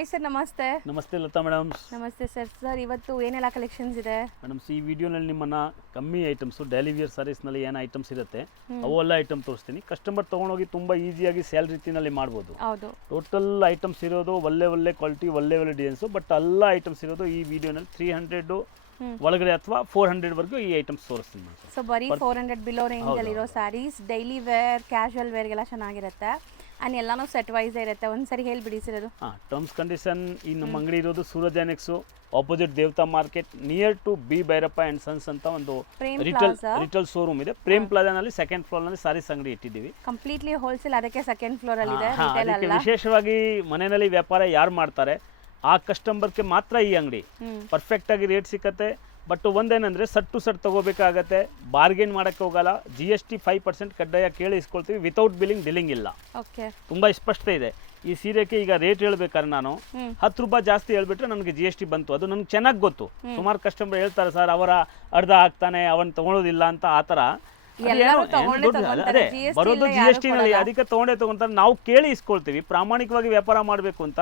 Hi sir, ನಮಸ್ತೆ. ನಮಸ್ತೆ Lata madam. ನಮಸ್ತೆ ಸರ್. ಸರ್, ಇವತ್ತು ಏನೆಲ್ಲ ಕಲೆಕ್ಷನ್ಸ್ ಇದೆ? ಮೇಡಮ್ಸ್, ಈ ವಿಡಿಯೋನಲ್ಲಿ ನಿಮ್ಮನ್ನು ಕಮ್ಮಿ ಐಟಮ್ಸು ಡೈಲಿ ವೇರ್ ಸಾರೀಸ್ನಲ್ಲಿ ಏನು ಐಟಮ್ಸ್ ಇರುತ್ತೆ ಅವೆಲ್ಲ ಐಟಮ್ ತೋರಿಸ್ತೀನಿ. ಕಸ್ಟಮರ್ ತೊಗೊಂಡೋಗಿ ತುಂಬ ಈಸಿಯಾಗಿ ಸೇಲ್ ರೀತಿಯಲ್ಲಿ ಮಾಡ್ಬೋದು. ಹೌದು, ಟೋಟಲ್ ಐಟಮ್ಸ್ ಇರೋದು ಒಳ್ಳೆ ಕ್ವಾಲಿಟಿ, ಒಳ್ಳೆ ಡಿಸೈನ್ಸು. ಬಟ್ ಎಲ್ಲ ಐಟಮ್ಸ್ ಇರೋದು ಈ ವಿಡಿಯೋನಲ್ಲಿ 300 ಒಳಗಡೆ ಅಥವಾ 400 ವರೆಗೂ ಈ ಐಟಮ್ಸ್ ತೋರಿಸ್ತೀನಿ ಮೇಡಮ್. ಸೊ ಬರೀ 400 ಬಿಲೋ ರೇಂಜಲ್ಲಿರೋ ಸ್ಯಾರೀಸ್, ಡೈಲಿ ವೇರ್, ಕ್ಯಾಶುವಲ್ ವೇರ್ಗೆಲ್ಲ ಚೆನ್ನಾಗಿರುತ್ತೆ. ಆ್ಯಂಡ್ ಎಲ್ಲನೂ ಸೆಟ್ ವೈಸ್ ಇರುತ್ತೆ. ಒಂದ್ಸರಿ ಹೇಳಿಬಿಡಿ ಸರ್ ಅದು. Terms condition. ಈ ನಮ್ಮ ಅಂಗಡಿ ಇರೋದು Suraj annex, opposite Devata market, near to B Bhairappa and sons ಅಂತ ಒಂದು ರಿಟೇಲ್ ಶೋರೂಮ್ ಇದೆ. ಪ್ರೇಮ್ ಪ್ಲಾಜಾನಲ್ಲಿ ಸೆಕೆಂಡ್ ಫ್ಲೋರ್ನಲ್ಲಿ ಸಾರೀಸ್ ಅಂಗಡಿ ಇಟ್ಟಿದ್ದೀವಿ. ಕಂಪ್ಲೀಟ್ಲಿ ಹೋಲ್ಸೇಲ್, ಅದಕ್ಕೆ ಸೆಕೆಂಡ್ ಫ್ಲೋರ್ ಅಲ್ಲಿ ಇದೆ. ಅದಕ್ಕೆ ವಿಶೇಷವಾಗಿ ಮನೆಯಲ್ಲಿ ವ್ಯಾಪಾರ ಯಾರು ಮಾಡ್ತಾರೆ ಆ ಕಸ್ಟಮರ್ಗೆ ಮಾತ್ರ ಈ ಅಂಗಡಿ ಪರ್ಫೆಕ್ಟ್ ಆಗಿ ರೇಟ್ ಸಿಕ್ಕತ್ತೆ. ಬಟ್ ಒಂದೇನಂದ್ರೆ ಸಟ್ ಟು ಸಟ್ ತಗೋಬೇಕಾಗತ್ತೆ, ಬಾರ್ಗೇನ್ ಮಾಡಕ್ಕೆ ಹೋಗಲ್ಲ. GST 5% ಕಡ್ಡಾಯ ಕೇಳಿ ಇಸ್ಕೊಳ್ತೀವಿ. ವಿತೌಟ್ ಬಿಲ್ಲಿಂಗ್ ಡಿಲ್ಲಿಂಗ್ ಇಲ್ಲ. ತುಂಬಾ ಸ್ಪಷ್ಟ ಇದೆ. ಈ ಸೀರೆಗೆ ಈಗ ರೇಟ್ ಹೇಳ್ಬೇಕಾದ್ರೆ ನಾನು 10 ರೂಪಾಯಿ ಜಾಸ್ತಿ ಹೇಳ್ಬಿಟ್ರೆ ನನಗೆ GST ಬಂತು. ಅದು ನನಗೆ ಚೆನ್ನಾಗಿ ಗೊತ್ತು. ಸುಮಾರು ಕಸ್ಟಮರ್ ಹೇಳ್ತಾರೆ, ಸರ್ ಅವರ ಅರ್ಧ ಆಗ್ತಾನೆ, ಅವನ್ ತಗೊಳ್ಳೋದಿಲ್ಲ ಅಂತ. ಆ ಥರ ಅದೇ ಬರೋದು GST ನಲ್ಲಿ, ಅದಕ್ಕೆ ತಗೊಂತಾರೆ. ನಾವು ಕೇಳಿ ಇಸ್ಕೊಳ್ತೀವಿ. ಪ್ರಾಮಾಣಿಕವಾಗಿ ವ್ಯಾಪಾರ ಮಾಡಬೇಕು ಅಂತ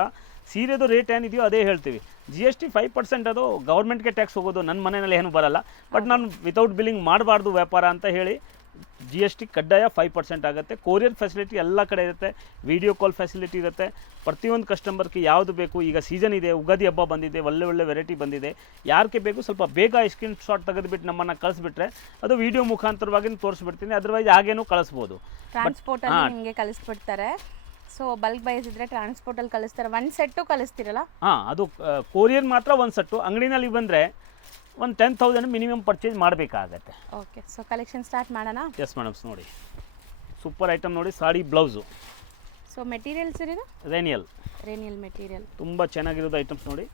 ಸೀರೆದು ರೇಟ್ ಏನಿದೆಯೋ ಅದೇ ಹೇಳ್ತೀವಿ. GST 5% ಅದು ಗೌರ್ಮೆಂಟ್ಗೆ ಟ್ಯಾಕ್ಸ್ ಹೋಗೋದು, ನನ್ನ ಮನೆಯಲ್ಲಿ ಏನು ಬರಲ್ಲ. ಬಟ್ ನಾನು ವಿತೌಟ್ ಬಿಲ್ಲಿಂಗ್ ಮಾಡಬಾರ್ದು ವ್ಯಾಪಾರ ಅಂತ ಹೇಳಿ GST ಕಡ್ಡಾಯ 5% ಆಗುತ್ತೆ. ಕೊರಿಯರ್ ಫೆಸಿಲಿಟಿ ಎಲ್ಲ ಕಡೆ ಇರುತ್ತೆ, ವಿಡಿಯೋ ಕಾಲ್ ಫೆಸಿಲಿಟಿ ಇರುತ್ತೆ. ಪ್ರತಿಯೊಂದು ಕಸ್ಟಮರ್ಗೆ ಯಾವುದು ಬೇಕು, ಈಗ ಸೀಸನ್ ಇದೆ, ಉಗಾದಿ ಹಬ್ಬ ಬಂದಿದೆ, ಒಳ್ಳೆ ವೆರೈಟಿ ಬಂದಿದೆ. ಯಾರಿಗೆ ಬೇಕು ಸ್ವಲ್ಪ ಬೇಗ ಸ್ಕ್ರೀನ್ ಶಾಟ್ ತೆಗೆದುಬಿಟ್ಟು ನಮ್ಮನ್ನು ಕಳಿಸ್ಬಿಟ್ರೆ ಅದು ವಿಡಿಯೋ ಮುಖಾಂತರವಾಗಿ ತೋರಿಸ್ಬಿಡ್ತೀನಿ. ಅದರ್ವೈಸ್ ಹಾಗೇನು ಕಳಿಸ್ಬೋದು. ಟ್ರಾನ್ಸ್ಪೋರ್ಟಲ್ಲಿ ನಿಮಗೆ ಕಳಿಸ್ಬಿಡ್ತಾರೆ. ಸೊ ಬಲ್ಕ್ ಬೈಸ್ ಇದ್ರೆ ಟ್ರಾನ್ಸ್ಪೋರ್ಟಲ್ಲಿ ಕಳಿಸ್ತಾರೆ. ಒಂದು ಸೆಟ್ಟು ಕಳಿಸ್ತಿರಲ್ಲ? ಅದು ಕೊರಿಯರ್ ಮಾತ್ರ ಒಂದು ಸೆಟ್ಟು. ಅಂಗಡಿನಲ್ಲಿ ಬಂದರೆ ಒಂದು 10,000 ಮಿನಿಮಮ್ ಪರ್ಚೇಸ್ ಮಾಡಬೇಕಾಗತ್ತೆ. ಓಕೆ, ಸೊ ಕಲೆಕ್ಷನ್ ಸ್ಟಾರ್ಟ್ ಮಾಡೋಣ? ಎಸ್ ಮೇಡಮ್ಸ್, ನೋಡಿ ಸೂಪರ್ ಐಟಮ್ ನೋಡಿ. ಸಾಡಿ ಬ್ಲೌಸು. ಸೊ ಮೆಟೀರಿಯಲ್ಸ್ ಇರೋದು ರೇನಿಯಲ್ ಮೆಟೀರಿಯಲ್. ತುಂಬ ಚೆನ್ನಾಗಿರೋದು ಐಟಮ್ಸ್ ನೋಡಿ.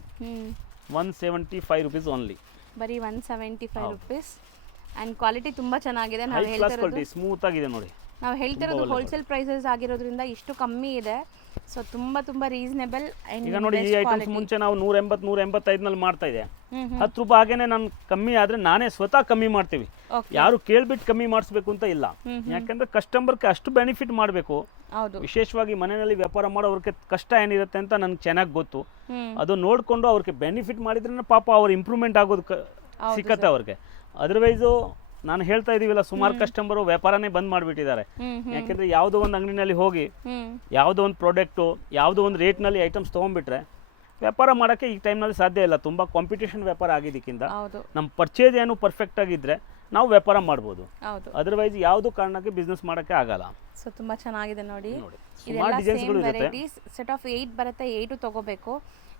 175 ರುಪೀಸ್ ಓನ್ಲಿ. ಬರೀ 175 ರುಪೀಸ್. ಆ್ಯಂಡ್ ಕ್ವಾಲಿಟಿ ತುಂಬ ಚೆನ್ನಾಗಿದೆ. ನಾವು ಕ್ವಾಲಿಟಿ ಸ್ಮೂತ್ ಆಗಿದೆ ನೋಡಿ. ನಾವು ಹೇಳ್ತಿರೋದು ಹೋಲ್ಸೇಲ್ ಪ್ರೈಸಸ್ ಆಗಿರೋದ್ರಿಂದ ಇಷ್ಟು ಕಮ್ಮಿ ಇದೆ. ಸೊ ತುಂಬ ರೀಸನೇಬಲ್. ಈಗ ನೋಡಿ, ಈ ಐಟಮ್ಸ್ ಮುಂಚೆ ನಾವು 180, 185 ಮಾಡ್ತಾ ಇದೆ. 10 ರೂಪಾಯಿ ಹಾಗೇನೆ ನಾನು ಕಮ್ಮಿ ಆದ್ರೆ ನಾನೇ ಸ್ವತಃ ಕಮ್ಮಿ ಮಾಡ್ತೀವಿ. ಯಾರು ಕೇಳ್ಬಿಟ್ಟು ಕಮ್ಮಿ ಮಾಡಿಸ್ಬೇಕು ಅಂತ ಇಲ್ಲ. ಯಾಕಂದ್ರೆ ಕಸ್ಟಮರ್ಗೆ ಅಷ್ಟು ಬೆನಿಫಿಟ್ ಮಾಡಬೇಕು. ವಿಶೇಷವಾಗಿ ಮನೆಯಲ್ಲಿ ವ್ಯಾಪಾರ ಮಾಡೋವ್ರಿಗೆ ಕಷ್ಟ ಏನಿರುತ್ತೆ ಅಂತ ನನ್ಗೆ ಚೆನ್ನಾಗಿ ಗೊತ್ತು. ಅದು ನೋಡ್ಕೊಂಡು ಅವ್ರಿಗೆ ಬೆನಿಫಿಟ್ ಮಾಡಿದ್ರೆ ಪಾಪ ಅವ್ರ ಇಂಪ್ರೂವ್ಮೆಂಟ್ ಆಗೋದು ಸಿಕ್ಕತ್ತೆ ಅವ್ರಿಗೆ. ಅದರ್ವೈಸು ನಾನು ಹೇಳ್ತಾ ಇದೀವಿಲ್ಲ, ಸುಮಾರು ಕಸ್ಟಮರು ವ್ಯಾಪಾರನೇ ಬಂದ್ ಮಾಡಿಬಿಟ್ಟಿದ್ದಾರೆ. ಯಾಕೆಂದ್ರೆ ಯಾವುದೋ ಒಂದು ಅಂಗಡಿನಲ್ಲಿ ಹೋಗಿ ಯಾವುದೋ ಒಂದು ಪ್ರಾಡಕ್ಟು ಯಾವುದೋ ಒಂದು ರೇಟ್ನಲ್ಲಿ ಐಟಮ್ಸ್ ತೊಗೊಂಡ್ಬಿಟ್ರೆ ವ್ಯಾಪಾರ ಮಾಡೋಕ್ಕೆ ಈ ಟೈಮ್ನಲ್ಲಿ ಸಾಧ್ಯ ಇಲ್ಲ. ತುಂಬ ಕಾಂಪಿಟೇಷನ್ ವ್ಯಾಪಾರ ಆಗಿದ್ದಕ್ಕಿಂತ ನಮ್ಮ ಪರ್ಚೇಸ್ ಏನು ಪರ್ಫೆಕ್ಟ್ ಆಗಿದ್ರೆ ನಾವು ವ್ಯಾಪಾರ ಮಾಡ್ಬೋದು. ಅದರ್ವೈಸ್ ಯಾವುದೋ ಕಾರಣಕ್ಕೆ ಬಿಸ್ನೆಸ್ ಮಾಡೋಕ್ಕೆ ಆಗಲ್ಲ. ಸೊ ತುಂಬ ಚೆನ್ನಾಗಿದೆ ನೋಡಿ. ಸುಮಾರು ಡಿಸೈನ್ಸ್ಗಳು ಇರುತ್ತೆ. ಸೆಟ್ ಆಫ್ 8 ಬರುತ್ತೆ, 8 ತಗೋಬೇಕು.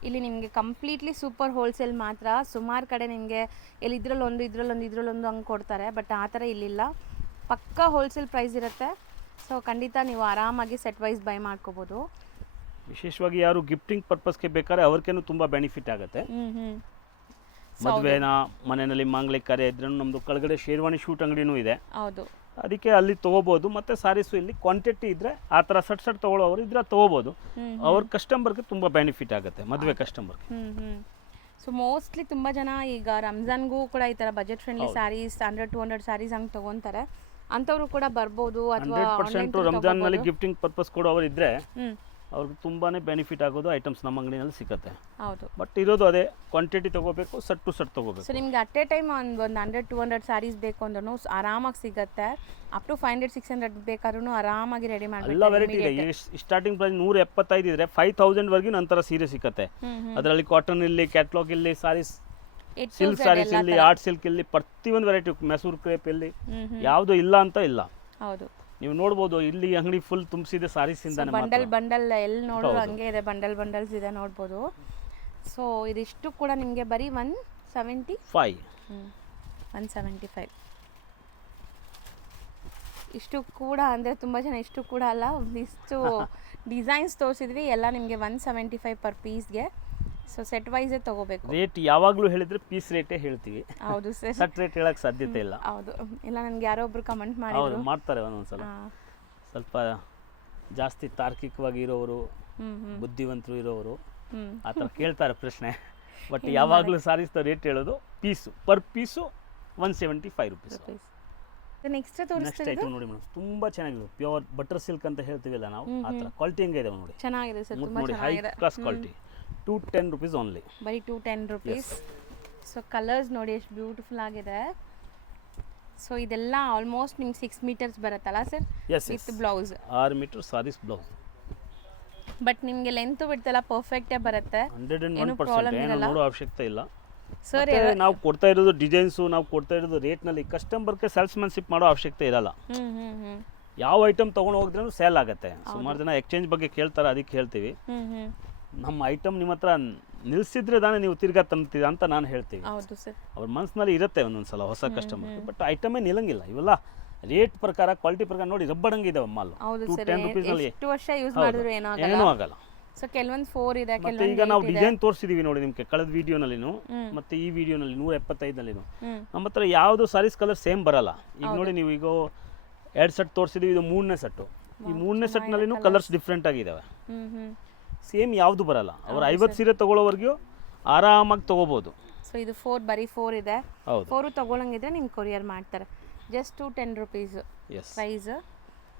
ಇಲ್ಲಿ ನಿಮಗೆ ಕಂಪ್ಲೀಟ್ಲಿ ಸೂಪರ್ ಹೋಲ್ಸೇಲ್ ಮಾತ್ರ. ಸುಮಾರು ಕಡೆ ನಿಮಗೆ ಇಲ್ಲಿ ಇದ್ರಲ್ಲೊಂದು ಹಂಗೆ ಕೊಡ್ತಾರೆ. ಬಟ್ ಆ ಥರ ಇಲ್ಲಿಲ್ಲ, ಪಕ್ಕಾ ಹೋಲ್ಸೇಲ್ ಪ್ರೈಸ್ ಇರುತ್ತೆ. ಸೊ ಖಂಡಿತ ನೀವು ಆರಾಮಾಗಿ ಸೆಟ್ ವೈಸ್ ಬೈ ಮಾಡ್ಕೋಬೋದು. ವಿಶೇಷವಾಗಿ ಯಾರು ಗಿಫ್ಟಿಂಗ್ ಪರ್ಪಸ್ಗೆ ಬೇಕಾದ್ರೆ ಅವ್ರಿಗೇನು ತುಂಬ ಬೆನಿಫಿಟ್ ಆಗುತ್ತೆ. ಮದುವೆನ ಮನೆಯಲ್ಲಿ ಮಾಂಗಲಿಕ ಕಾರ್ಯ ಇದ್ರೂ ನಮ್ಮದು ಕೆಳಗಡೆ ಶೇರ್ವಾಣಿ ಶೂಟ್ ಅಂಗಡಿನೂ ಇದೆ. ಹೌದು, ಅದಕ್ಕೆ ಅಲ್ಲಿ ತೊಗೋಬೋದು. ಮತ್ತು ಸಾರೀಸು ಇಲ್ಲಿ ಕ್ವಾಂಟಿಟಿ ಇದ್ದರೆ ಆ ಥರ ಸಟ್ ತೊಗೊಳ್ಳೋರು ಇದ್ರೆ ತೊಗೋಬೋದು. ಅವ್ರ ಕಸ್ಟಮರ್ಗೆ ತುಂಬ ಬೆನಿಫಿಟ್ ಆಗುತ್ತೆ, ಮದುವೆ ಕಸ್ಟಮರ್ಗೆ. ಸೊ ಮೋಸ್ಟ್ಲಿ ತುಂಬ ಜನ ಈಗ ರಂಜಾನ್ಗೂ ಕೂಡ ಈ ಥರ ಬಜೆಟ್ ಫ್ರೆಂಡ್ಲಿ ಸ್ಯಾರೀಸ್ 100-200 ಸ್ಯಾರೀಸ್ ಹಂಗೆ ತೊಗೊತಾರೆ. ಅಂಥವ್ರು ಕೂಡ ಬರ್ಬೋದು. ಅಥವಾ 100% ರಂಜಾನ್ನಲ್ಲಿ ಗಿಫ್ಟಿಂಗ್ ಪರ್ಪಸ್ ಕೊಡೋರು ಇದ್ದರೆ ಅವ್ರಿಗೆ ತುಂಬಾ ಬೆನಿಫಿಟ್ ಆಗೋದು ಐಟಮ್ಸ್ ನಮ್ಮ ಅಂಗಡಿನಲ್ಲಿ ಸಿಗುತ್ತೆ. ಹೌದು, ಬಟ್ ಇರೋದು ಅದೇ ಕ್ವಾಂಟಿಟಿ ತೊಗೋಬೇಕು, ಸಟ್ ಟು ಸಟ್ ತೊಗೋಬೇಕು. ಸೊ ನಿಮ್ಗೆ ಅಟ್ ಎ ಟೈಮ್ ಒಂದು 100-200 ಸ್ಯಾರೀಸ್ ಬೇಕು ಅಂದ್ರೂ ಆರಾಮಾಗಿ ಸಿಗುತ್ತೆ. ಅಪ್ ಟು 500-600 ಬೇಕಾದ್ರೂ ಆರಾಮಾಗಿ ರೆಡಿ ಮಾಡಬೇಕು. ಎಲ್ಲ ವೆರೈಟಿ ಇದೆ. ಸ್ಟಾರ್ಟಿಂಗ್ ಪ್ರೈಸ್ 175 ಇದ್ರೆ 5000 ವರೆಗೂ ನಂತರ ಸೀರೆ ಸಿಗುತ್ತೆ. ಅದರಲ್ಲಿ ಕಾಟನ್ ಇಲ್ಲಿ, ಕ್ಯಾಟ್ಲಾಗ್ ಇಲ್ಲಿ, ಸಾರೀಸ್, ಸಿಲ್ಕ್ ಸಾರೀಸ್ ಇಲ್ಲಿ, ಆರ್ಟ್ ಸಿಲ್ಕ್ ಇಲ್ಲಿ, ಪ್ರತಿಯೊಂದು ವೆರೈಟಿ, ಮೆಸೂರ್ ಕ್ರೇಪ್ ಇಲ್ಲಿ, ಯಾವುದು ಇಲ್ಲ ಅಂತ ಇಲ್ಲ. ಹೌದು, ನೀವು ನೋಡ್ಬೋದು ಇಲ್ಲಿ ಅಂಗಡಿ ಫುಲ್ ತುಂಬಿಸಿದೆ ಸಾರೀಸ್ ಇಂದ. ಬಂಡಲ್ ಎಲ್ಲಿ ನೋಡೋದು ಹಂಗೆ ಇದೆ, ಬಂಡಲ್ಸ್ ಇದೆ ನೋಡ್ಬೋದು. ಸೊ ಇದಿಷ್ಟು ಕೂಡ ನಿಮಗೆ ಬರೀ 175 ಇಷ್ಟು ಕೂಡ ಅಂದರೆ ತುಂಬ ಜನ ಇಷ್ಟು ಕೂಡ ಅಲ್ಲ, ಇಷ್ಟು ಡಿಸೈನ್ಸ್ ತೋರಿಸಿದ್ವಿ. ಎಲ್ಲ ನಿಮಗೆ 175 ಪರ್ ಪೀಸ್ಗೆ. ಸೊ ಸೆಟ್ ವೈಸೇ ತಗೋಬೇಕು. ರೇಟ್ ಯಾವಾಗಲೂ ಹೇಳಿದ್ರೆ ಪೀಸ್ ರೇಟೇ ಹೇಳ್ತೀವಿ. ಹೌದು ಸರ್, ಸೆಟ್ ರೇಟ್ ಹೇಳಕ್ ಸಾಧ್ಯತೆ ಇಲ್ಲ. ಹೌದು, ಇಲ್ಲ ನನಗೆ ಯಾರೋ ಒಬ್ರು ಕಮೆಂಟ್ ಮಾಡಿದ್ರು. ಮಾಡ್ತಾರೆ ಒಂದೊಂದ್ಸಲ. ಸ್ವಲ್ಪ ಜಾಸ್ತಿ ತಾರ್ಕಿಕವಾಗಿ ಇರೋರು, ಬುದ್ಧಿವಂತರು ಇರೋರು ಆ ಥರ ಕೇಳ್ತಾರೆ ಪ್ರಶ್ನೆ. ಬಟ್ ಯಾವಾಗಲೂ ಸಾರೀಸ್ ರೇಟ್ ಹೇಳೋದು piece, per piece 175 rupees. Next item ನೋಡಿ ಮೇಡಮ್, ತುಂಬಾ ಚೆನ್ನಾಗಿದೆ. ಪ್ಯೂರ್ ಬಟರ್ ಸಿಲ್ಕ್ ಅಂತ ಹೇಳ್ತೀವಲ್ಲ ನಾವು, ಆ ಥರ ಕ್ವಾಲಿಟಿ ಹೆಂಗಿದೆ ನೋಡಿ. ಚೆನ್ನಾಗಿದೆ ಸರ್, ತುಂಬಾ ನೋಡಿ, high class quality. 210 rupees only. ಬರೀ 210 ರುಪೀಸ್. ಸೊ ಕಲರ್ಸ್ ನೋಡಿ ಎಷ್ಟು ಬ್ಯೂಟಿಫುಲ್ ಆಗಿದೆ. ಸೊ ಇದೆಲ್ಲ ಆಲ್ಮೋಸ್ಟ್ ನಿಮ್ಗೆ 6 ಮೀಟರ್ಸ್ ಬರುತ್ತಲ್ಲ sir? Yes, with blouse 6 meter sarees blouse. But ನಿಮಗೆ ಲೆಂತ್ ಬಿಡ್ತಲ್ಲ ಪರ್ಫೆಕ್ಟೇ ಬರುತ್ತೆ. 101% ಏನು ನೋಡೋ ಅವಶ್ಯಕತೆ ಇಲ್ಲ ಸರ್ ನಾವು ಕೊಡ್ತಾ ಇರೋದು ಡಿಸೈನ್ಸು, ನಾವು ಕೊಡ್ತಾ ಇರೋದು ರೇಟ್ನಲ್ಲಿ ಕಸ್ಟಮರ್ಗೆ ಸೇಲ್ಸ್ಮನ್ಶಿಪ್ ಮಾಡೋ ಅವಶ್ಯಕತೆ ಇರಲ್ಲ. ಯಾವ ಐಟಮ್ ತೊಗೊಂಡು ಹೋಗಿದ್ರೂ ಸೇಲ್ ಆಗುತ್ತೆ. ಸುಮಾರು ಜನ ಎಕ್ಸ್ಚೇಂಜ್ ಬಗ್ಗೆ ಕೇಳ್ತಾರೆ, ಅದಕ್ಕೆ ಹೇಳ್ತೀವಿ ನಮ್ಮ ಐಟಮ್ ನಿಮ್ಮ ಹತ್ರ ನಿಲ್ಲಿಸಿದ್ರೆ ತಾನೇ ನೀವು ತಿರ್ಗಾ ತಂತೀರಾ ಅಂತ ನಾನು ಹೇಳ್ತೀವಿ. ಹೌದು ಸರ್. ಅವ್ರ ಮನಸ್ಸಿನಲ್ಲಿ ಇರುತ್ತೆ ಒಂದೊಂದ್ಸಲ ಹೊಸ ಕಸ್ಟಮರ್, ಬಟ್ ಐಟಮೇ ನಿಲ್ಲಂಗಿಲ್ಲ. ಇವೆಲ್ಲ ರೇಟ್ ಪ್ರಕಾರ ಕ್ವಾಲಿಟಿ ಪ್ರಕಾರ ನೋಡಿ ರಬ್ಬಡಂಗೆ ಇದಾವೆ ಮಾಲ್. ಹೌದು ಸರ್. 210 rupees ಎಷ್ಟು ವರ್ಷ ಯೂಸ್ ಮಾಡಿದ್ರು ಏನೂ ಆಗಲ್ಲ. ಸೊ ಕೆಲವೊಂದು 4 ಇದೆ, ಮತ್ತೆ ಈಗ ನಾವು ಡಿಸೈನ್ ತೋರಿಸಿದೀವಿ ನೋಡಿ ನಿಮ್ಗೆ ಕಳೆದ ವಿಡಿಯೋನಲ್ಲಿನೂ ಮತ್ತೆ ಈ ವಿಡಿಯೋನಲ್ಲಿ 175 ನಮ್ಮ ಹತ್ರ ಯಾವುದು ಸಾರೀಸ್ ಕಲರ್ ಸೇಮ್ ಬರಲ್ಲ. ಈಗ ನೋಡಿ ನೀವು ಈಗ 2 ಸೆಟ್ ತೋರಿಸಿದೀವಿ, ಇದು 3ನೇ ಸೆಟ್ಟು. ಈ 3ನೇ ಸೆಟ್ನಲ್ಲಿನೂ ಕಲರ್ಸ್ ಡಿಫ್ರೆಂಟ್ ಆಗಿದ್ದಾವೆ. ಸೇಮ್ ಯಾವುದು ಬರಲ್ಲ. ಅವ್ರು 50 ಸೀರೆ ತಗೊಳ್ಳೋವರೆಗೂ ಆರಾಮಾಗಿ ತಗೋಬಹುದು. ಸೊ ಇದು 4 ಬರೀ 4 ಇದೆ. ಹೌದು. 4 ತಗೊಳ್ಳಂಗಿದ್ರೆ ನಿಮ್ಗೆ ಕೊರಿಯರ್ ಮಾಡ್ತಾರೆ. Just 210 rupees price.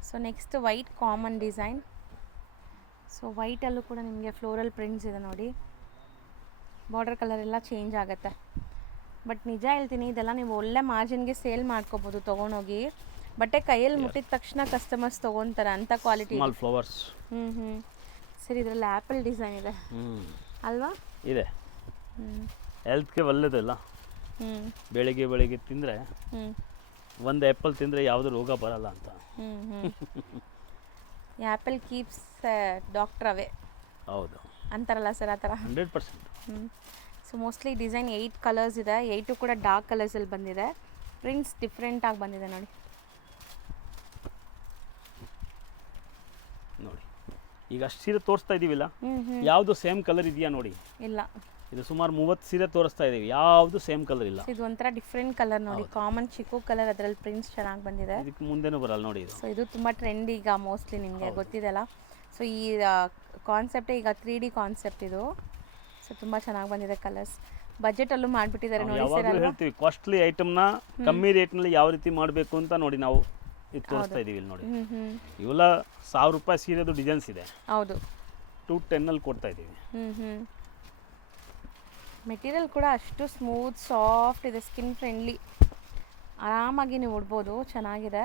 So next white common design. So ವೈಟಲ್ಲೂ ಕೂಡ ನಿಮಗೆ ಫ್ಲೋರಲ್ ಪ್ರಿಂಟ್ಸ್ ಇದೆ ನೋಡಿ. ಬಾರ್ಡರ್ ಕಲರ್ ಎಲ್ಲ ಚೇಂಜ್ ಆಗುತ್ತೆ. ಬಟ್ ನಿಜ ಹೇಳ್ತೀನಿ, ಇದೆಲ್ಲ ನೀವು ಒಳ್ಳೆ ಮಾರ್ಜಿನ್ಗೆ ಸೇಲ್ ಮಾಡ್ಕೋಬೋದು ತೊಗೊಂಡೋಗಿ. ಬಟ್ಟೆ ಕೈಯಲ್ಲಿ ಮುಟ್ಟಿದ ತಕ್ಷಣ ಕಸ್ಟಮರ್ಸ್ ತೊಗೊತಾರೆ ಅಂಥ ಕ್ವಾಲಿಟಿ. ಫ್ಲವರ್ಸ್. ಸರಿ, ಇದರಲ್ಲಿ ಆ್ಯಪಲ್ ಡಿಸೈನ್ ಇದೆ ಅಲ್ವಾ? ಇದೆ. ಹೆಲ್ತ್ಗೆ ಒಳ್ಳೆಯದಲ್ಲ. ಬೆಳಿಗ್ಗೆ ತಿಂದರೆ ಒಂದು ಆ್ಯಪಲ್ ತಿಂದರೆ ಯಾವುದೇ ರೋಗ ಬರಲ್ಲ ಅಂತ. Apple keeps doctor away. ಹೌದು ಅಂತಾರಲ್ಲ ಸರ್, ಆ ಥರ 100%. ಸೊ ಮೋಸ್ಟ್ಲಿ ಡಿಸೈನ್ 8 ಕಲರ್ಸ್ ಇದೆ. 8 ಕೂಡ ಡಾರ್ಕ್ ಕಲರ್ಸಲ್ಲಿ ಬಂದಿದೆ. ಪ್ರಿಂಟ್ಸ್ ಡಿಫ್ರೆಂಟಾಗಿ ಬಂದಿದೆ ನೋಡಿ. ನೋಡಿ ಈಗ ಅಷ್ಟು ಸೀರೆ ತೋರಿಸ್ತಾ ಇದ್ದೀವಿಲ್ಲ, ಯಾವುದು ಸೇಮ್ ಕಲರ್ ಇದೆಯಾ ನೋಡಿ? ಇಲ್ಲ. ಇದು ಸುಮಾರು 30 ಸೀರೆ ತೋರಿಸ್ತಾ ಇದ್ದೀವಿ, ಯಾವುದು ಸೇಮ್ ಕಲರ್ ಇಲ್ಲ. ಇದು ಒಂಥರ ಡಿಫ್ರೆಂಟ್ ಕಲರ್ ನೋಡಿ. ಕಾಮನ್ ಚಿಕ್ಕು ಕಲರ್, ಅದರಲ್ಲಿ ಪ್ರಿಂಟ್ಸ್ ಚೆನ್ನಾಗಿ ಬಂದಿದೆ. ಇದಕ್ಕೆ ಮುಂದೆನೂ ಬರಲ್ಲ ನೋಡಿ ಇದು. ಸೊ ಇದು ತುಂಬ ಟ್ರೆಂಡ್ ಈಗ, ಮೋಸ್ಟ್ಲಿ ನಿಮಗೆ ಗೊತ್ತಿದೆಲ್ಲ. ಸೊ ಈ ಕಾನ್ಸೆಪ್ಟೇ ಈಗ 3D ಕಾನ್ಸೆಪ್ಟ್ ಇದು. ಸೊ ತುಂಬ ಚೆನ್ನಾಗಿ ಬಂದಿದೆ ಕಲರ್ಸ್. ಬಜೆಟಲ್ಲೂ ಮಾಡಿಬಿಟ್ಟಿದ್ದಾರೆ ನೋಡಿ ಸರ್. ಯಾವಾಗಲೂ ಹೇಳ್ತೀವಿ ಕಾಸ್ಟ್ಲಿ ಐಟಮ್ನ ಕಮ್ಮಿ ರೇಟ್ನಲ್ಲಿ ಯಾವ ರೀತಿ ಮಾಡಬೇಕು ಅಂತ ನೋಡಿ ನಾವು ಇದು ತೋರಿಸ್ತಾ ಇದ್ದೀವಿ ಇಲ್ಲಿ ನೋಡಿ. ಇವೆಲ್ಲ 1000 ರೂಪಾಯಿ ಸೀರೆದು ಡಿಸೈನ್ಸ್ ಇದೆ. ಹೌದು. 210 ಕೊಡ್ತಾ ಇದ್ದೀವಿ. ಮೆಟೀರಿಯಲ್ ಕೂಡ ಅಷ್ಟು ಸ್ಮೂತ್ ಸಾಫ್ಟ್ ಇದೆ, ಸ್ಕಿನ್ ಫ್ರೆಂಡ್ಲಿ, ಆರಾಮಾಗಿ ನೀವು ಉಡ್ಬೋದು. ಚೆನ್ನಾಗಿದೆ.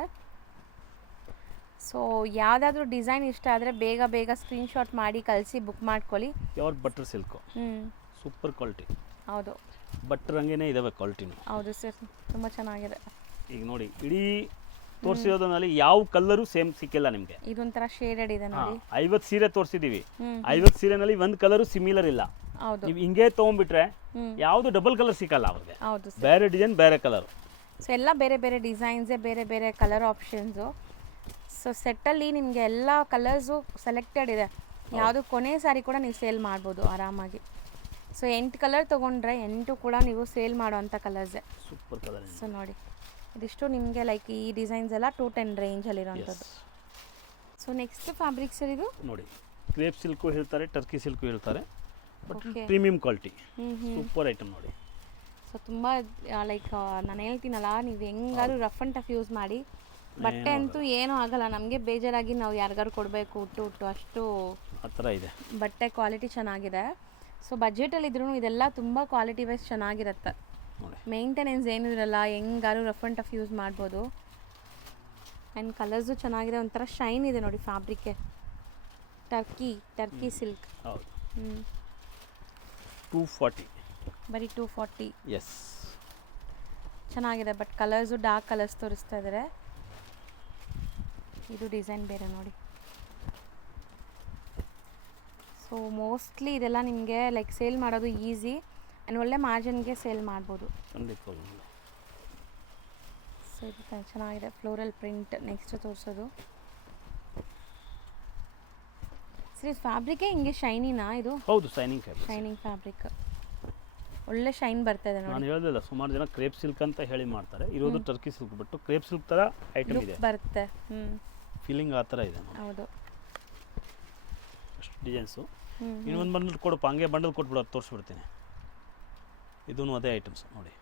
ಸೊ ಯಾವುದಾದ್ರೂ ಡಿಸೈನ್ ಇಷ್ಟ ಆದರೆ ಬೇಗ ಸ್ಕ್ರೀನ್ಶಾಟ್ ಮಾಡಿ ಕಳಿಸಿ ಬುಕ್ ಮಾಡ್ಕೊಳ್ಳಿ. Pure butter silk, super quality. ಹೌದು, ಬಟರ್ ಹಂಗೇನೆ ಇದಾವೆ ಕ್ವಾಲಿಟಿನು. ಹೌದು ಸರ್, ತುಂಬ ಚೆನ್ನಾಗಿದೆ. ಈಗ ನೋಡಿ ಇಡೀ ತೋರಿಸಿರೋದ್ರಲ್ಲಿ ಯಾವ ಕಲರು ಸೇಮ್ ಸಿಕ್ಕಿಲ್ಲ ನಿಮಗೆ. ಇದೊಂಥರ ಶೇಡೆಡ್ ಇದೆ ನೋಡಿ. 50 ಸೀರೆ ತೋರಿಸಿದೀವಿ, 50 ಸೀರೆನಲ್ಲಿ ಒಂದು ಕಲರು ಸಿಮಿಲರ್ ಇಲ್ಲ. ಹೌದು. ನೀವು ಹಿಂಗೆ ತೊಗೊಂಡ್ಬಿಟ್ರೆ ಯಾವುದು ಡಬಲ್ ಕಲರ್ ಸಿಕ್ಕಲ್ಲ ಅವ್ರಿಗೆ. ಹೌದು ಸರ್. ಬೇರೆ ಡಿಸೈನ್ ಬೇರೆ ಕಲರ್. ಸೊ ಎಲ್ಲ ಬೇರೆ ಡಿಸೈನ್ಸೇ, ಬೇರೆ ಕಲರ್ ಆಪ್ಷನ್ಸು. ಸೊ ಸೆಟ್ಟಲ್ಲಿ ನಿಮಗೆ ಎಲ್ಲ ಕಲರ್ಸು ಸೆಲೆಕ್ಟೆಡ್ ಇದೆ. ಯಾವುದು ಕೊನೆ ಸಾರಿ ಕೂಡ ನೀವು ಸೇಲ್ ಮಾಡ್ಬೋದು ಆರಾಮಾಗಿ. ಸೊ 8 ಕಲರ್ ತೊಗೊಂಡ್ರೆ 8 ಕೂಡ ನೀವು ಸೇಲ್ ಮಾಡೋವಂಥ ಕಲರ್ಸೇ. Super colour. ಸೊ ನೋಡಿ ಇದಿಷ್ಟು ನಿಮಗೆ ಲೈಕ್ ಈ ಡಿಸೈನ್ಸ್ ಎಲ್ಲ 210 ರೇಂಜಲ್ಲಿರೋವಂಥದ್ದು. ಸೊ ನೆಕ್ಸ್ಟ್ ಫ್ಯಾಬ್ರಿಕ್ ಸರ್ ಇದು ನೋಡಿ. ಕ್ರೇಪ್ ಸಿಲ್ಕು ಹೇಳ್ತಾರೆ, ಟರ್ಕಿ ಸಿಲ್ಕು ಹೇಳ್ತಾರೆ, but premium quality. Super item ನೋಡಿ. ಸೊ ತುಂಬ ಲೈಕ್ ನಾನು ಹೇಳ್ತೀನಲ್ಲ, ನೀವು ಹೆಂಗಾದ್ರು ರಫ್ ಆ್ಯಂಡ್ ಟಫ್ ಯೂಸ್ ಮಾಡಿ, ಬಟ್ಟೆ ಅಂತೂ ಏನೂ ಆಗಲ್ಲ. ನಮಗೆ ಬೇಜಾರಾಗಿ ನಾವು ಯಾರಿಗಾರು ಕೊಡಬೇಕು ಉಟ್ಟು ಅಷ್ಟು ಆ ಥರ ಇದೆ. ಬಟ್ಟೆ ಕ್ವಾಲಿಟಿ ಚೆನ್ನಾಗಿದೆ. ಸೊ ಬಜೆಟಲ್ಲಿದ್ರೂ ಇದೆಲ್ಲ ತುಂಬ ಕ್ವಾಲಿಟಿ ವೈಸ್ ಚೆನ್ನಾಗಿರುತ್ತೆ. ಮೇಂಟೆನೆನ್ಸ್ ಏನೂ ಇರಲ್ಲ, ಹೆಂಗಾರು ರಫ್ ಆ್ಯಂಡ್ ಟಫ್ ಯೂಸ್ ಮಾಡ್ಬೋದು. ಆ್ಯಂಡ್ ಕಲರ್ಸು ಚೆನ್ನಾಗಿದೆ, ಒಂಥರ ಶೈನ್ ಇದೆ ನೋಡಿ ಫ್ಯಾಬ್ರಿಕ್ಕೆ. Turkey silk. ಹೌದು. 240. ಬರೀ 240. ಎಸ್, ಚೆನ್ನಾಗಿದೆ. ಬಟ್ ಕಲರ್ಸು ಡಾರ್ಕ್ ಕಲರ್ಸ್ ತೋರಿಸ್ತಾ ಇದ್ದಾರೆ. ಇದು ಡಿಸೈನ್ ಬೇರೆ ನೋಡಿ. ಸೊ ಮೋಸ್ಟ್ಲಿ ಇದೆಲ್ಲ ನಿಮಗೆ ಲೈಕ್ ಸೇಲ್ ಮಾಡೋದು ಈಸಿ ಆ್ಯಂಡ್ ಒಳ್ಳೆ ಮಾರ್ಜಿನ್ಗೆ ಸೇಲ್ ಮಾಡ್ಬೋದು. ಸೊ ಇದು ಚೆನ್ನಾಗಿದೆ, ಫ್ಲೋರಲ್ ಪ್ರಿಂಟ್. ನೆಕ್ಸ್ಟ್ ತೋರಿಸೋದು ಸರಿ, ಫ್ಯಾಬ್ರಿಕೇ ಹಿಂಗೆ ಶೈನಿನಾ ಇದು? ಹೌದು, ಶೈನಿಂಗ್ ಫ್ಯಾಬ್ರಿಕ್. ಒಳ್ಳೆ ಶೈನ್ ಬರ್ತಾ ಇದೆ ನೋಡಿ. ನಾನು ಹೇಳಿಲ್ಲ, ಸುಮಾರು ಜನ ಕ್ರೇಪ್ ಸಿಲ್ಕ್ ಅಂತ ಹೇಳಿ ಮಾಡ್ತಾರೆ. ಇರೋದು Turkey silk, but crepe silk ಥರ ಐಟಮ್ ಇದೆ, ಬರುತ್ತೆ. ಫೀಲಿಂಗ್ ಆ ಥರ ಇದೆ. ಹೌದು, ಅಷ್ಟು ಡಿಸೈನ್ಸು. ಇನ್ನೊಂದು ಬಂಡಲ್ ಕೊಡಪ್ಪ, ಹಂಗೆ ಬಂಡಲ್ ಕೊಟ್ಬಿಡೋದು, ತೋರಿಸ್ಬಿಡ್ತೀನಿ. ಇದೂ ಅದೇ ಐಟಮ್ಸ್ ನೋಡಿ,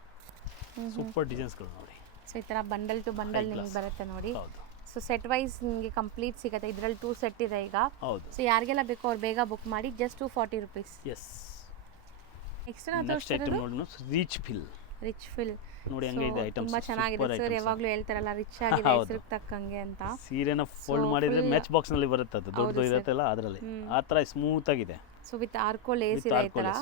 ಸೂಪರ್ ಡಿಸೈನ್ಸ್ಗಳು ನೋಡಿ. ಸೊ ಈ ಥರ ಬಂಡಲ್ ಟು ಬಂಡಲ್ ನಿಮ್ಗೆ ಬರುತ್ತೆ ನೋಡಿ. ಹೌದು. ಸೊ ಸೆಟ್ ವೈಸ್ ನಿಮಗೆ ಕಂಪ್ಲೀಟ್ ಸಿಗುತ್ತೆ. ಇದರಲ್ಲಿ 2 ಸೆಟ್ ಇದೆ ಈಗ. ಹೌದು. ಸೊ ಯಾರಿಗೆಲ್ಲ ಬೇಕೋ ಅವ್ರು ಬೇಗ ಬುಕ್ ಮಾಡಿ. Just 240 rupees. Yes. Next next item ನೋಡಿ ರಿಚ್ ಫಿಲ್. ರಿಚ್ ಫಿಲ್ ನೋಡಿ ಹಂಗೆ ಇದೆ ಐಟಮ್ಸ್. ತುಂಬಾ ಚೆನ್ನಾಗಿದೆ ಸರ್. ಯಾವಾಗಲೂ ಹೇಳ್ತಾರಲ್ಲ ರಿಚ್ ಆಗಿದೆ ಹೆಸರಿಗೆ ತಕ್ಕಂಗೆ ಅಂತ. ಸೀರೆನ ಫೋಲ್ಡ್ ಮಾಡಿದ್ರೆ ಮ್ಯಾಚ್ ಬಾಕ್ಸ್ ನಲ್ಲಿ ಬರುತ್ತೆ, ಅದು ದೊಡ್ಡದು ಇರುತ್ತಲ್ಲ ಅದರಲ್ಲಿ ಆ ತರ ಸ್ಮೂತ್ ಆಗಿದೆ. ಸೊ ವಿತ್ ಆರ್ಕೋ ಲೇಸ್ ಇದೆ ಈ ತರ.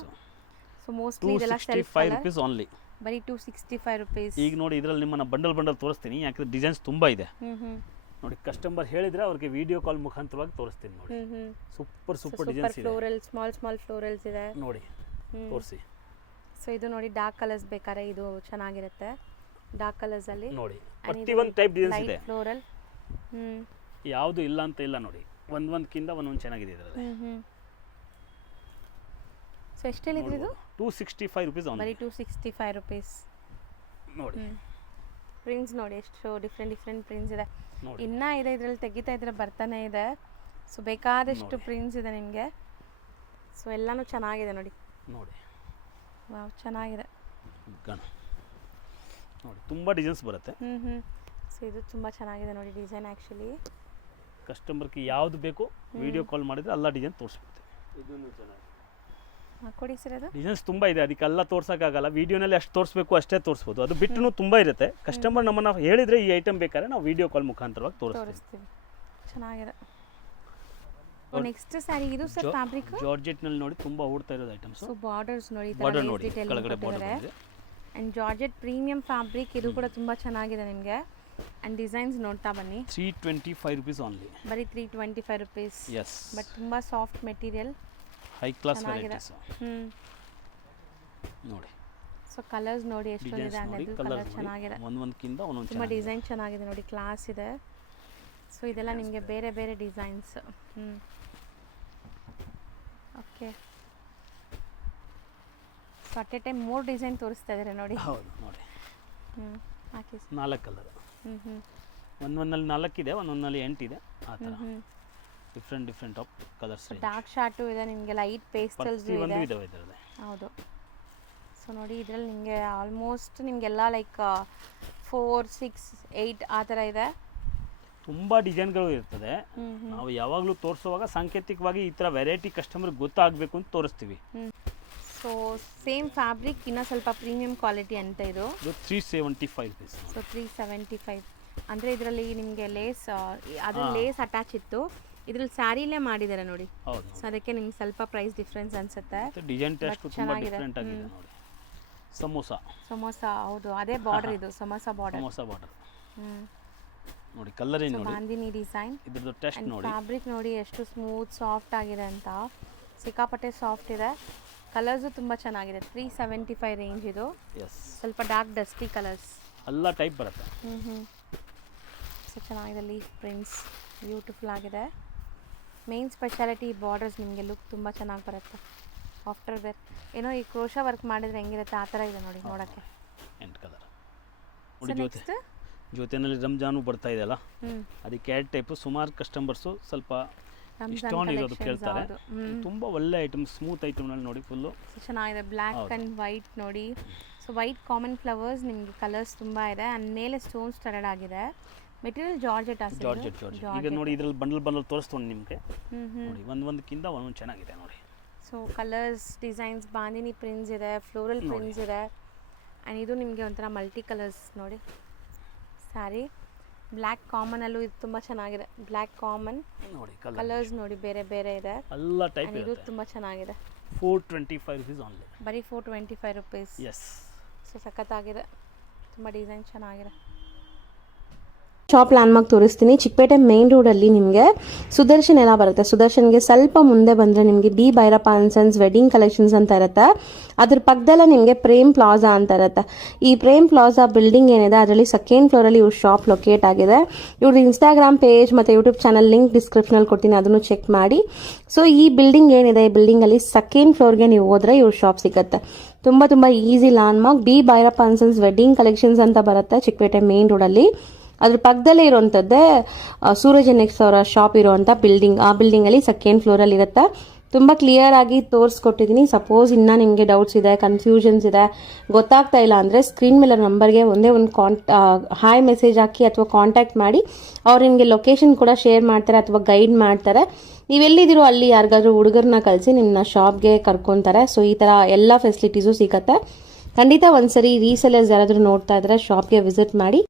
ಸೊ ಮೋಸ್ಟ್ಲಿ ಇದೆಲ್ಲ ಸೆಲ್ಫ್ 265 rupees ಓನ್ಲಿ. ಬರೀ 265 ರುಪೀಸ್. ಈಗ ನೋಡಿ ಇದರಲ್ಲಿ ನಿಮ್ಮನ್ನ ಬಂಡಲ್ ತೋರಿಸ್ತೀನಿ, ಯಾಕಂದ್ರೆ ಡಿಸೈನ್ಸ್ ತುಂಬಾ ಇದೆ. ನೋಡಿ ಕಸ್ಟಮರ್ ಹೇಳಿದ್ರೆ ಅವ್ರಿಗೆ ವಿಡಿಯೋ ಕಾಲ್ ಮುಖಾಂತರವಾಗಿ ತೋರಿಸ್ತೀನಿ. ನೋಡಿ ಸೂಪರ್ ಡಿಸೈನ್ಸ್ ಇದೆ. ಫ್ಲೋರಲ್ ಸ್ಮಾಲ್ ಫ್ಲೋರಲ್ಸ್ ಇದೆ ನೋಡಿ ತೋರಿಸಿ. ಸೊ ಇದು ನೋಡಿ ಡಾರ್ಕ್ ಕಲರ್ಸ್ ಬೇಕಾದ್ರೆ ಇದು ಚೆನ್ನಾಗಿರುತ್ತೆ. ಡಾರ್ಕ್ ಕಲರ್ಸ್ ಅಲ್ಲಿ ನೋಡಿ ಪ್ರತಿಯೊಂದು ಟೈಪ್ ಡಿಸೈನ್ಸ್ ಇದೆ. ಫ್ಲೋರಲ್ ಯಾವುದು ಇಲ್ಲ ಅಂತ ಇಲ್ಲ ನೋಡಿ, ಒಂದೊಂದಕ್ಕಿಂತ ಒಂದೊಂದು ಚೆನ್ನಾಗಿದೆ ಇದರಲ್ಲಿ. ಸೊ ಎಷ್ಟು ಹೇಳಿದ್ರಿ ಇದು? 265 rupees ಬರೀ 265 ರುಪೀಸ್. ನೋಡಿ ಪ್ರಿಂಟ್ಸ್ ನೋಡಿ ಎಷ್ಟು ಡಿಫ್ರೆಂಟ್ ಪ್ರಿಂಟ್ಸ್ ಇದೆ. ಇನ್ನ ಇದೆ ಇದರಲ್ಲಿ ತೆಗಿತಾ ಇದ್ರೆ ಬರ್ತಾನೆ ಇದೆ. ಸೊ ಬೇಕಾದಷ್ಟು ಪ್ರಿಂಟ್ಸ್ ಇದೆ ನಿಮಗೆ. ಸೊ ಎಲ್ಲಾನು ಚೆನ್ನಾಗಿದೆ ನೋಡಿ. ವಾವ್ ಚೆನ್ನಾಗಿದೆ. ನೋಡಿ ತುಂಬಾ ಡಿಸೈನ್ಸ್ ಬರುತ್ತೆ. ಸೊ ಇದು ತುಂಬಾ ಚೆನ್ನಾಗಿದೆ ನೋಡಿ ಡಿಸೈನ್. ಆಕ್ಚುಲಿ ಕಸ್ಟಮರ್ಗೆ ಯಾವುದು ಬೇಕು ವಿಡಿಯೋ ಕಾಲ್ ಮಾಡಿದ್ರೆ ಎಲ್ಲ ಡಿಸೈನ್ ತೋರಿಸ್ಬಿಡ್ತೀವಿ. ಇದನ್ನು ಚೆನ್ನಾಗಿ ಕೊಡಿ ಸರ್. ಅದು ಡಿಸೈನ್ಸ್ ತುಂಬಾ ಇದೆ, ಅದಕ್ಕೆಲ್ಲ ತೋರ್ಸೋಕ್ಕಾಗಲ್ಲ. ವಿಡಿಯೋನಲ್ಲಿ ಅಷ್ಟು ತೋರಿಸ್ಬೇಕು ಅಷ್ಟೇ ತೋರಿಸ್ಬೋದು, ಅದು ಬಿಟ್ಟು ತುಂಬಾ ಇರುತ್ತೆ. ಕಸ್ಟಮರ್ ನಮ್ಮನ್ನ ಹೇಳಿದ್ರೆ ಈ ಐಟಮ್ ಬೇಕಾದ್ರೆ ನಾವು ವಿಡಿಯೋ ಕಾಲ್ ಮುಖಾಂತರವಾಗಿ ತೋರಿಸ್ತೀವಿ. ಚೆನ್ನಾಗಿದೆ. ನೆಕ್ಸ್ಟ್ ಸ್ಯಾರಿ ಇದು ಸರ್ ಫ್ಯಾಬ್ರಿಕ್ ಜಾರ್ಜೆಟ್ ನಲ್ಲಿ ನೋಡಿ ತುಂಬಾ ಓಡ್ತಾ ಇರೋದು ಐಟಮ್ಸ್. ಸೊ ಬಾರ್ಡರ್ಸ್ ನೋಡಿ ಬಾರ್ಡರ್ ನೋಡಿ ಕೆಳಗಡೆ ಬಾರ್ಡರ್ ಇದೆ. ಅಂಡ್ ಜಾರ್ಜೆಟ್ ಪ್ರೀಮಿಯಂ ಫ್ಯಾಬ್ರಿಕ್ ಇದು ಕೂಡ ತುಂಬಾ ಚೆನ್ನಾಗಿದೆ ನಿಮಗೆ. ಅಂಡ್ ಡಿಸೈನ್ಸ್ ನೋಡ್ತಾ ಬನ್ನಿ. 325 rupees ಓನ್ಲಿ. ಬರೀ 325 ರುಪೀಸ್. ಎಸ್. ಬಟ್ ತುಂಬಾ soft material, high class varieties. ನೋಡಿ ಸೊ ಕಲರ್ಸ್ ನೋಡಿ ಎಷ್ಟೊಂದಿದೆ ಅನ್ನೋದು. ಕಲರ್ ಚೆನ್ನಾಗಿದೆ, ಒಂದೊಂದಕ್ಕಿಂತ ಒಂದೊಂದು ತುಂಬಾ ಡಿಸೈನ್ ಚೆನ್ನಾಗಿದೆ ನೋಡಿ, ಕ್ಲಾಸ್ ಇದೆ. ಸೊ ಇದೆಲ್ಲ ನಿಮಗೆ ಬೇರೆ ಬೇರೆ designs. Okay. So at A time 3 design ತೋರಿಸ್ತಾ ಇದ್ದಾರೆ ನೋಡಿ. ಹೌದು ನೋಡಿ. ಹಾಕಿ 4 ಕಲರ್. ಒಂದೊಂದಲ್ಲಿ 4 ಇದೆ, ಒಂದೊಂದಲ್ಲಿ 8 ಇದೆ. ಆ ಥರ different of colours. Dark short ಇದೆ ನಿಮಗೆ, ಲೈಟ್ ಪೇಸ್ಟಲ್ಸ್ ಇದೆ. ಇದರಲ್ಲಿ ಹೌದು. ಸೊ ನೋಡಿ ಇದರಲ್ಲಿ ನಿಮಗೆ ಆಲ್ಮೋಸ್ಟ್ ನಿಮಗೆಲ್ಲ ಲೈಕ್ 4, 6, 8 ಆ ಥರ ಇದೆ. ತುಂಬ ಡಿಸೈನ್ಗಳು ಇರ್ತದೆ. ನಾವು ಯಾವಾಗಲೂ ತೋರಿಸುವಾಗ ಸಾಂಕೇತಿಕವಾಗಿ ಈ ಥರ ವೆರೈಟಿ ಕಸ್ಟಮರ್ಗೆ ಗೊತ್ತಾಗಬೇಕು ಅಂತ ತೋರಿಸ್ತೀವಿ. ಸೊ ಸೇಮ್ ಫ್ಯಾಬ್ರಿಕ್ ಇನ್ನೂ ಸ್ವಲ್ಪ ಪ್ರೀಮಿಯಂ ಕ್ವಾಲಿಟಿ ಅಂತ ಇದು 375 rupees. ಸೊ 375 ಅಂದರೆ ಇದರಲ್ಲಿ ನಿಮಗೆ ಲೇಸ್, ಅದು ಲೇಸ್ ಅಟ್ಯಾಚ್ ಇತ್ತು, ಇದ್ರಲ್ಲಿ ಸ್ಯಾರಿಲೇ ಮಾಡಿದ್ದಾರೆ ನೋಡಿ. ಹೌದು. ಸೊ ಅದಕ್ಕೆ ನಿಮ್ಗೆ ಸ್ವಲ್ಪ ಪ್ರೈಸ್ ಡಿಫ್ರೆನ್ಸ್ ಅನ್ಸುತ್ತೆ. ಡಿಸೈನ್ ಟೆಸ್ಟ್ ತುಂಬಾ ಡಿಫರೆಂಟ್ ಆಗಿದೆ ನೋಡಿ. ಸಮೋಸ ಹೌದು, ಅದೇ ಬಾರ್ಡರ್ ಇದು ಸಮೋಸ ಬಾರ್ಡರ್. ನೋಡಿ ಕಲರ್ ಏನು ನೋಡಿ, ಬಾಂದಿನಿ ಡಿಸೈನ್. ಇದ್ರದ್ದು ಟೆಸ್ಟ್ ನೋಡಿ, ಫ್ಯಾಬ್ರಿಕ್ ನೋಡಿ ಎಷ್ಟು ಸ್ಮೂತ್ ಸಾಫ್ಟ್ ಆಗಿದೆ ಅಂತ. ಸಿಕ್ಕಾಪಟ್ಟೆ ಸಾಫ್ಟ್ ಇದೆ. ಕಲರ್ಸು ತುಂಬ ಚೆನ್ನಾಗಿದೆ. 375 ರೇಂಜ್ ಇದು. ಸ್ವಲ್ಪ ಡಾರ್ಕ್ ಡಸ್ಟಿ ಕಲರ್ಸ್ ಎಲ್ಲ ಟೈಪ್ ಬರುತ್ತೆ. ಸೊ ಚೆನ್ನಾಗಿದೆ. ಲೀಫ್ ಪ್ರಿಂಟ್ಸ್ ಬ್ಯೂಟಿಫುಲ್ ಆಗಿದೆ. ಮೇನ್ ಸ್ಪೆಷಾಲಿಟಿ ಬಾರ್ಡರ್ಸ್, ನಿಮಗೆ ಲುಕ್ ತುಂಬ ಚೆನ್ನಾಗಿ ಬರುತ್ತೆ. ಆಫ್ಟರ್ ವೇರ್ ಏನೋ ಈ ಕ್ರೋಶಾ ವರ್ಕ್ ಮಾಡಿದ್ರೆ ಹೆಂಗಿರುತ್ತೆ ಆ ಥರ ಇದೆ ನೋಡಿ ನೋಡೋಕ್ಕೆ. 8 ಕಲರ್. ನೆಕ್ಸ್ಟ್ ಜೊತೆನಲ್ಲಿ ರಂಜಾನು ಬರ್ತಾ ಇದೆಯಲ್ಲ, ಅದಕ್ಕೆ ಎರಡು ಟೈಪು. ಸುಮಾರು ಕಸ್ಟಮರ್ಸು ಸ್ವಲ್ಪ ಇಷ್ಟೊಂದು ಇರೋದು ಕೇಳ್ತಾರೆ. ತುಂಬ ಒಳ್ಳೆ ಐಟಮ್, ಸ್ಮೂತ್ ಐಟಮ್ನಲ್ಲಿ ನೋಡಿ ಫುಲ್ಲು ಚೆನ್ನಾಗಿದೆ. ಬ್ಲ್ಯಾಕ್ ಆ್ಯಂಡ್ ವೈಟ್ ನೋಡಿ. ಸೊ ವೈಟ್ ಕಾಮನ್ ಫ್ಲವರ್ಸ್, ನಿಮಗೆ ಕಲರ್ಸ್ ತುಂಬ ಇದೆ. ಆ್ಯಂಡ್ ಮೇಲೆ ಸ್ಟೋನ್ಸ್ ಸ್ಟಡೆಡ್ ಆಗಿದೆ. ಮೆಟೀರಿಯಲ್ ಜಾರ್ಜೆಟ್ ಈಗ ನೋಡಿ ಇದರಲ್ಲಿ ಬಂಡಲ್ ತೋರಿಸ್ಕೊಂಡು ನಿಮಗೆ ನೋಡಿ, ಒಂದೊಂದಕ್ಕಿಂತ ಒಂದೊಂದು ಚೆನ್ನಾಗಿದೆ ನೋಡಿ. So colours designs, bandhani prints ಇದೆ, ಫ್ಲೋರಲ್ ಪ್ರಿಂಟ್ಸ್ ಇದೆ. ಆ್ಯಂಡ್ ಇದು ನಿಮಗೆ ಒಂಥರ ಮಲ್ಟಿ ಕಲರ್ಸ್ ನೋಡಿ ಸ್ಯಾರಿ. ಬ್ಲ್ಯಾಕ್ ಕಾಮನಲ್ಲೂ ಇದು ತುಂಬ ಚೆನ್ನಾಗಿದೆ. ಬ್ಲ್ಯಾಕ್ ಕಾಮನ್ ನೋಡಿ, ಕಲರ್ಸ್ ನೋಡಿ ಬೇರೆ ಬೇರೆ ಇದೆ. ಎಲ್ಲ ಟೈಪ್ ಇದು ತುಂಬ ಚೆನ್ನಾಗಿದೆ. 425 rupees ಓನ್ಲಿ. ಬರೀ 425 ರುಪೀಸ್. ಎಸ್. ಸೊ ಸಖತ್ತಾಗಿದೆ, ತುಂಬ ಡಿಸೈನ್ ಚೆನ್ನಾಗಿದೆ. ಶಾಪ್ ಲ್ಯಾಂಡ್ಮಾರ್ಕ್ ತೋರಿಸ್ತೀನಿ. ಚಿಕ್ಕಪೇಟೆ ಮೇನ್ ರೋಡಲ್ಲಿ ನಿಮಗೆ ಸುದರ್ಶನ್ ಎಲ್ಲ ಬರುತ್ತೆ. ಸುದರ್ಶನ್ಗೆ ಸ್ವಲ್ಪ ಮುಂದೆ ಬಂದರೆ ನಿಮಗೆ D Bhyrappa and sons wedding collections ಅಂತ ಇರುತ್ತೆ. ಅದ್ರ ಪಕ್ಕದಲ್ಲೇ ನಿಮಗೆ ಪ್ರೇಮ್ ಪ್ಲಾಜಾ ಅಂತ ಇರುತ್ತೆ. ಈ ಪ್ರೇಮ್ ಪ್ಲಾಜಾ ಬಿಲ್ಡಿಂಗ್ ಏನಿದೆ ಅದರಲ್ಲಿ ಸೆಕೆಂಡ್ ಫ್ಲೋರಲ್ಲಿ ಇವ್ರ ಶಾಪ್ ಲೊಕೇಟ್ ಆಗಿದೆ. ಇವ್ರದ್ದು ಇನ್ಸ್ಟಾಗ್ರಾಮ್ ಪೇಜ್ ಮತ್ತು ಯೂಟ್ಯೂಬ್ ಚಾನಲ್ ಲಿಂಕ್ ಡಿಸ್ಕ್ರಿಪ್ಷನಲ್ಲಿ ಕೊಡ್ತೀನಿ, ಅದನ್ನು ಚೆಕ್ ಮಾಡಿ. ಸೊ ಈ ಬಿಲ್ಡಿಂಗ್ ಏನಿದೆ, ಈ ಬಿಲ್ಡಿಂಗಲ್ಲಿ ಸೆಕೆಂಡ್ ಫ್ಲೋರ್ಗೆ ನೀವು ಹೋದರೆ ಇವ್ರ ಶಾಪ್ ಸಿಗುತ್ತೆ. ತುಂಬ easy landmark. D Bhyrappa and sons wedding collections ಅಂತ ಬರುತ್ತೆ ಚಿಕ್ಕಪೇಟೆ ಮೇನ್ ರೋಡಲ್ಲಿ. ಅದ್ರ ಪಕ್ಕದಲ್ಲೇ ಇರುವಂಥದ್ದೇ ಸೂರಜ್ ಎನೆಕ್ಸ್ ಅವರ ಶಾಪ್ ಇರುವಂಥ ಬಿಲ್ಡಿಂಗ್. ಆ ಬಿಲ್ಡಿಂಗಲ್ಲಿ ಸೆಕೆಂಡ್ ಫ್ಲೋರಲ್ಲಿ ಇರುತ್ತೆ. ತುಂಬ ಕ್ಲಿಯರ್ ಆಗಿ ತೋರಿಸ್ಕೊಟ್ಟಿದ್ದೀನಿ. ಸಪೋಸ್ ಇನ್ನೂ ನಿಮಗೆ ಡೌಟ್ಸ್ ಇದೆ, ಕನ್ಫ್ಯೂಷನ್ಸ್ ಇದೆ, ಗೊತ್ತಾಗ್ತಾ ಇಲ್ಲ ಅಂದರೆ ಸ್ಕ್ರೀನ್ ಮೇಲೆ ನಂಬರ್ಗೆ ಒಂದೇ ಒಂದು ಹಾಯ್ ಮೆಸೇಜ್ ಹಾಕಿ ಅಥವಾ ಕಾಂಟ್ಯಾಕ್ಟ್ ಮಾಡಿ. ಅವ್ರು ನಿಮಗೆ ಲೊಕೇಶನ್ ಕೂಡ ಶೇರ್ ಮಾಡ್ತಾರೆ ಅಥವಾ ಗೈಡ್ ಮಾಡ್ತಾರೆ. ನೀವೆಲ್ಲಿದ್ದೀರೋ ಅಲ್ಲಿ ಯಾರಿಗಾದ್ರೂ ಹುಡುಗರನ್ನ ಕಳಿಸಿ ನಿಮ್ಮನ್ನ ಶಾಪ್ಗೆ ಕರ್ಕೊತಾರೆ. ಸೊ ಈ ಥರ ಎಲ್ಲ ಫೆಸಿಲಿಟೀಸು ಸಿಗುತ್ತೆ. ಖಂಡಿತ ಒಂದ್ಸರಿ ರೀಸೆಲರ್ಸ್ ಯಾರಾದರೂ ನೋಡ್ತಾ ಇದ್ರೆ ಶಾಪ್ಗೆ ವಿಸಿಟ್ ಮಾಡಿ.